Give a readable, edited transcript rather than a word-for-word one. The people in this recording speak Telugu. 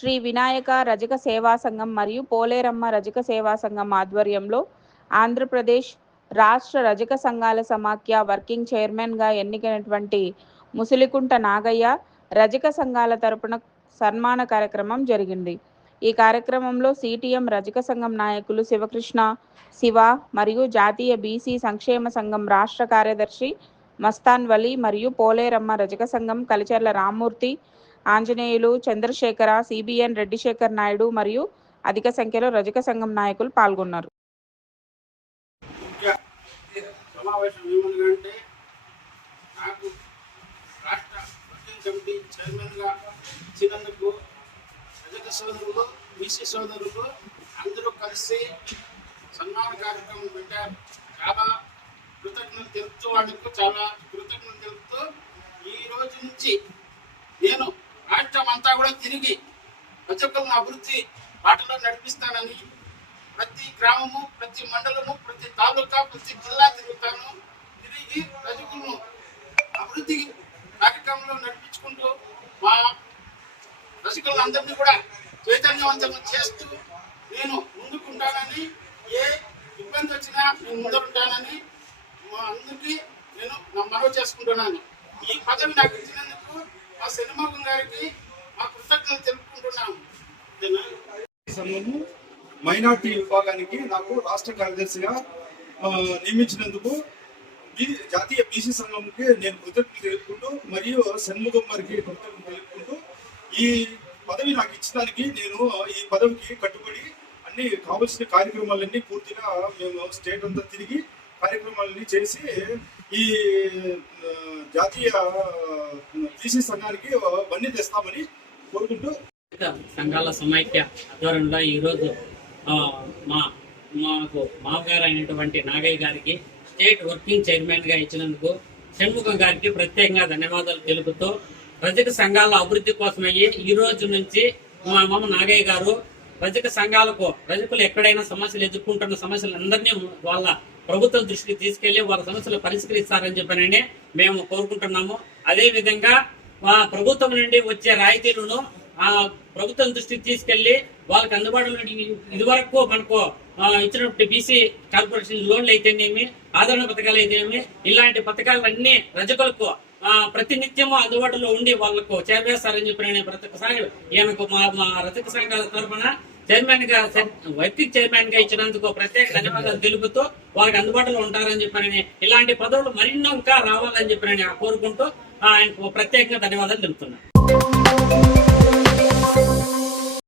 శ్రీ వినాయక రజక సేవా సంఘం మరియు పోలేరమ్మ రజక సేవా సంఘం ఆధ్వర్యంలో ఆంధ్రప్రదేశ్ రాష్ట్ర రజక సంఘాల సమాఖ్య వర్కింగ్ చైర్మన్గా ఎన్నికైనటువంటి ముసిలికుంట నాగయ్య రజక సంఘాల తరపున సన్మాన కార్యక్రమం జరిగింది. ఈ కార్యక్రమంలో సిటిఎం రజక సంఘం నాయకులు శివకృష్ణ, శివ మరియు జాతీయ బీసీ సంక్షేమ సంఘం రాష్ట్ర కార్యదర్శి మస్తాన్ వలి మరియు పోలేరమ్మ రజక సంఘం కలిచెర్ల రామ్మూర్తి, ఆంజనేయులు, చంద్రశేఖర, సిబిఎన్ రెడ్డిశేఖర్ నాయుడు మరియు అధిక సంఖ్యలో రజక సంఘం నాయకులు పాల్గొన్నారు. అందరూ కలిసి సన్మాన కార్యక్రమం పెట్టారు. చాలా కృతజ్ఞతలు తెలుపుతూ వాళ్ళకు చాలా కృతజ్ఞతలు తెలుపుతూ ఈ రోజు నుంచి నేను రాష్ట్రం అంతా కూడా తిరిగి రజకులను అభివృద్ధి బాటలో నడిపిస్తానని ప్రతి గ్రామము, ప్రతి మండలము, ప్రతి తాలూకా, ప్రతి జిల్లా తిరుగుతాను. తిరిగి రజకులను అభివృద్ధి కార్యక్రమంలో నడిపించుకుంటూ మా రజకులందరినీ కూడా చైతన్యవంతం చేస్తూ నేను ముందుకుంటానని, ఏ ఇబ్బంది వచ్చినా నేను ముందుంటానని అందరికీ నేను మనవి చేసుకుంటున్నాను. ఈ పదవి నాకు ఇచ్చినందుకు మా శనిమోహన్ గారికి మా కృతజ్ఞతలు తెలుపుకుంటున్నాము. మైనార్టీ విభాగానికి నాకు రాష్ట్ర కార్యదర్శిగా నియమించినందుకు జాతీయ బీసీ సంఘంకి నేను కృతజ్ఞతలు తెలుపుకుంటూ మరియు షణ్ముఖం గారికి కృతజ్ఞతలు తెలుపుకుంటూ ఈ పదవి నాకు ఇచ్చడానికి నేను ఈ పదవికి కట్టుబడి అన్ని కావలసిన కార్యక్రమాలన్నీ పూర్తిగా మేము స్టేట్ అంతా తిరిగి కార్యక్రమాలన్నీ చేసి ఈ జాతీయ బీసీ సంఘానికి బన్నీ తెస్తామని కోరుకుంటూ సంఘాల సమైక్య ఆధ్వర్యంలో ఈరోజు మాకు మామగారు అయినటువంటి నాగయ్య గారికి స్టేట్ వర్కింగ్ చైర్మన్ గా ఇచ్చినందుకు షణ్ముఖం గారికి ప్రత్యేకంగా ధన్యవాదాలు తెలుపుతూ రజక సంఘాల అభివృద్ధి కోసమయ్యి ఈ రోజు నుంచి మా మామ నాగయ్య గారు రజక సంఘాలకు రజకులు ఎక్కడైనా సమస్యలు ఎదుర్కొంటున్న సమస్యలందరినీ వాళ్ళ ప్రభుత్వం దృష్టికి తీసుకెళ్లి వాళ్ళ సమస్యలు పరిష్కరిస్తారని చెప్పని మేము కోరుకుంటున్నాము. అదే విధంగా ప్రభుత్వం నుండి వచ్చే రాయితీలను ఆ ప్రభుత్వం దృష్టికి తీసుకెళ్లి వాళ్ళకి అందుబాటులో ఇదివరకు మనకు ఇచ్చినప్పుడు బీసీ కార్పొరేషన్ లోన్లు అయితేనేమి, ఆదరణ పథకాలు అయితేనేమి, ఇలాంటి పథకాలన్నీ రజకులకు ప్రతినిత్యము అందుబాటులో ఉండి వాళ్లకు చేరవేస్తారని చెప్పి ప్రతి ఒక్కసారి ఈయనకు మా రజక సంఘాల తరఫున చైర్మన్ గా వర్కింగ్ చైర్మన్ గా ఇచ్చినందుకు ప్రత్యేక ధన్యవాదాలు తెలుపుతూ వాళ్ళకి అందుబాటులో ఉంటారని చెప్పని, ఇలాంటి పదవులు మరిన్నో ఇంకా రావాలని చెప్పి కోరుకుంటూ ఆయనకు ప్రత్యేకంగా ధన్యవాదాలు తెలుపుతున్నాను.